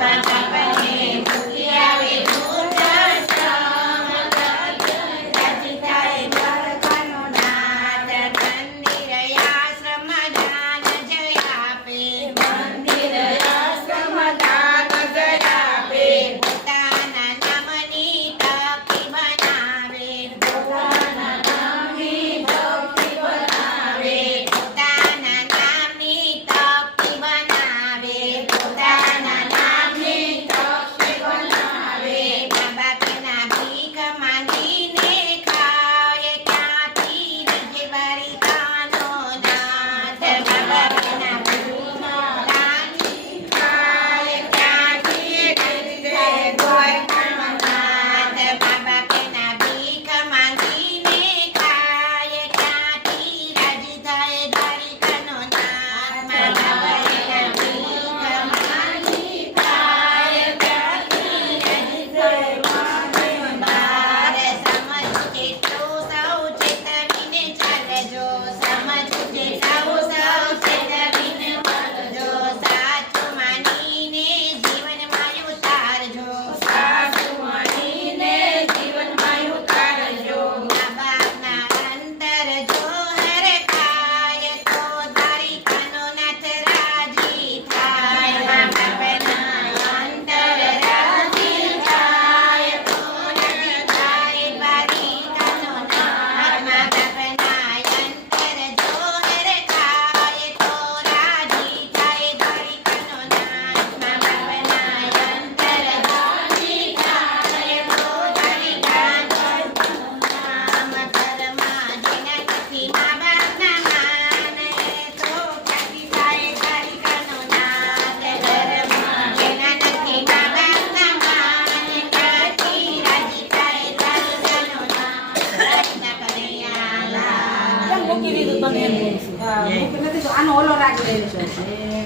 મા બાપને ભૂલી આવે વૃદ્ધાશ્રમ, રાજી થાય દ્વારકાનો નાથ, મંદિર આશ્રમ દાન જય આપે, મંદિર આશ્રમ દાન જય આપે, પોતાના નામની તકી બનાવે, પોતાના નામની તકી બનાવે, પોતાના નામની તકી બનાવે, પોતાના નામની તકી બનાવે, મા બાપના ભીખ માંગીને ખાય, ક્યાંથી રજે દ્વારિકાનો નાથ, મા બાપના ભીખ માંગી ખાય, ક્યાંથી રજે દ્વારિકાનો નાથ, મા બાપના ભીખ માંગીને ખાય, ક્યાંથી રાજી થાય દ્વારિકાનો નાથ, મા બાપના ભીખ માંગી ખાય, ક્યાંથી રાજી થાય દ્વારિકાનો નાથ. સમજવું જેટલું સૌ ચેતવીને ચાલજો, સમજવું જેટલું સૌ ચેતવીને ચાલજો, સાચું માનીને જીવનમાં ઉતારજો, સાચું માનીને જીવનમાં ઉતારજો, મા બાપના અંતર જો હરખાય તો દ્વારિકાનો નાથ રાજી થાય, મા બાપના અંતર રાજી થાય તો રાજી થાય દ્વારિકાનો નાથ, મા બાપના અંતર જો હરખાય તો રાજી થાય દ્વારિકાનો નાથ, મા બાપના અંતર રાજી થાય તો દ્વારિકાનો નામ. ધર્મમાં જેના નથી મા બાપના માને તો ક્યાંથી થાય દ્વારિકાનો નાથ, ધર્મમાં જેના નથી મા બાપના માને ક્યાંથી રાજી થાય દ્વારિકાનો નાથ. કૃષ્ણ કનૈયા લાલ. મૂકી દીધું તમે એમ બોલશું. મૂકી નથી તો આનો ઓલો રાગ લઈ લેજો.